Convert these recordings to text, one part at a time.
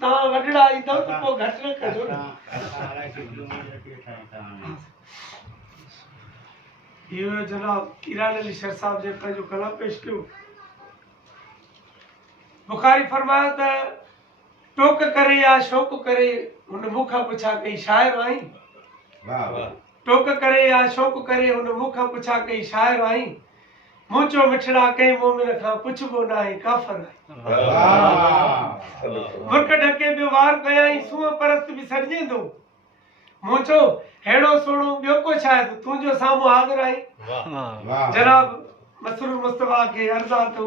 ता वडड़ा ईंदव त पोइ घटि न कजो न। इहो जनाब ईरान अली शेर साहब जे पंहिंजो कलाम पेश कयो। बुखारी फरमायो त टोक करे या शौक़ करे हुन मूंखां पुछा कई शाइर आहीं। टोक करे या शौक़ करे हुन मूंखां पुछा कई शाइर आहीं। मुंचो मिठड़ा कंहिं मोमिन खां पुछबो न आहे काफ़र आहीं। मुर्ख ढके ॿियो वार कयाई सूंह परस्त बि सॾिजेंदो। मुंचो हेड़ो सोणो ॿियो को शायद तुंहिंजो साम्हूं हाज़िर आहीं। जनाब मसरूर मुस्तफा खे अर्ज़ा तो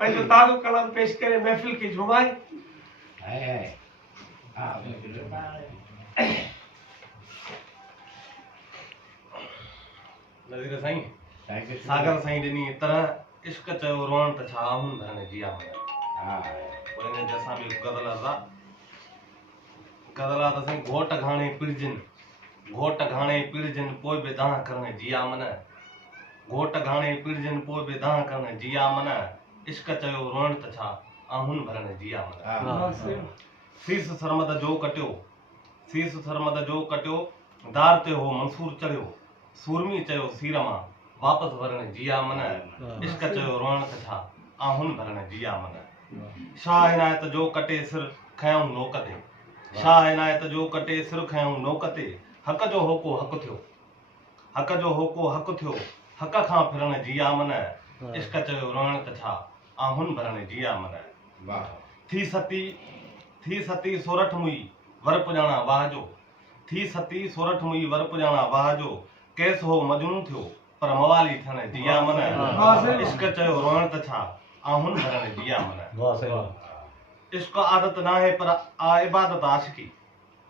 पंहिंजो ताज़ो कलाम पेश करे महफ़िल खे झुमाए। नज़ीर साईं सागर साईं ॾिनी तरह इश्क चयो रोअण त छा आहुन भरने जिया मन। पोइ जैसा भी गज़ल अर्ज़ा त साईं घोट घाणे पिड़जिन पोइ बि दाह करने जिया मन। घोट घाणे पिड़जिन पोइ बि दाह करने जिया मन। इश्क चयो रोअण त छा आहुन भरने जिया मन। सीस सरमद जो कटियो दार ते हो मंसूर चढ़ियो। सूरमी चयो सीर मां वापस भरने जिया मन। इश्क चयो रोअण त छा आहुन भरने जिया मन। शाह इनायत जो कटे सिर खयूं नोक ते। शाह इनायत जो कटे सिर खयूं नोक ते। हक जो होको हक थियो हक खां फिरण जिया मन। इश्क चयो रोअण त छा आहुन भरने जिया मन। थी सती सोरठ मुई वर पुॼाणा वाह जो। थी सती सोरठ मुई वर पुॼाणा वाह जो। केस हो मजनू थियो पर मवाली थियण जिया मन। इश्क चयो रोअण त छा आहुन भरने जिया मन। इश्क आदत नाहे पर आ इबादत आशिकी।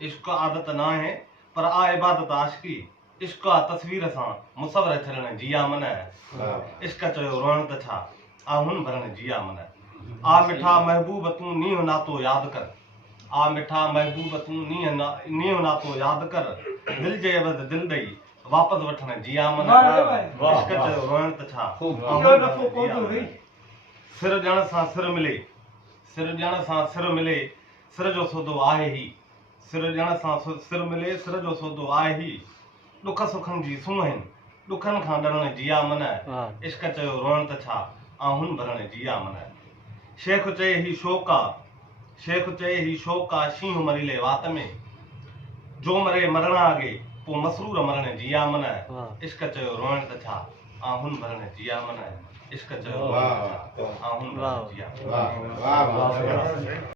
इश्क आदत नाहे पर आ इबादत आशिकी। इश्क आ तस्वीर सां मुसवर छॾण जिया मन। इश्क चयो रोअण त छा आहुन भरने जिया मन। आ मिठा महबूब तूं नींह नातो याद कर। आ मिठा महबूब तूं नींह नातो याद कर। दिल जे अवध दिल ॾेई वापस वठण जिया मन। इश्क चयो रोअण त छा आहुन भरने जिया मन। सिर ॼण सां सिर मिले सिर जो सौदो आहे ही। सिर ॼण सां सिर मिले सिर जो सौदो आहे ही। ॾुख सुखनि जी सूंह आहिनि ॾुखनि खां ॾरण जिया मन। इश्क चयो रोअण त छा आहुन भरने जिया मन। शेख चए ही शौक़ आ शींहुं मरीले वात में। जो मरे मरणा अॻे पोइ मसरूर मरणे जिया मन। इश्क चयो रोअण त छा आहुन भरने जिया मन। इश्क चयो आहुन भरने जिया मन।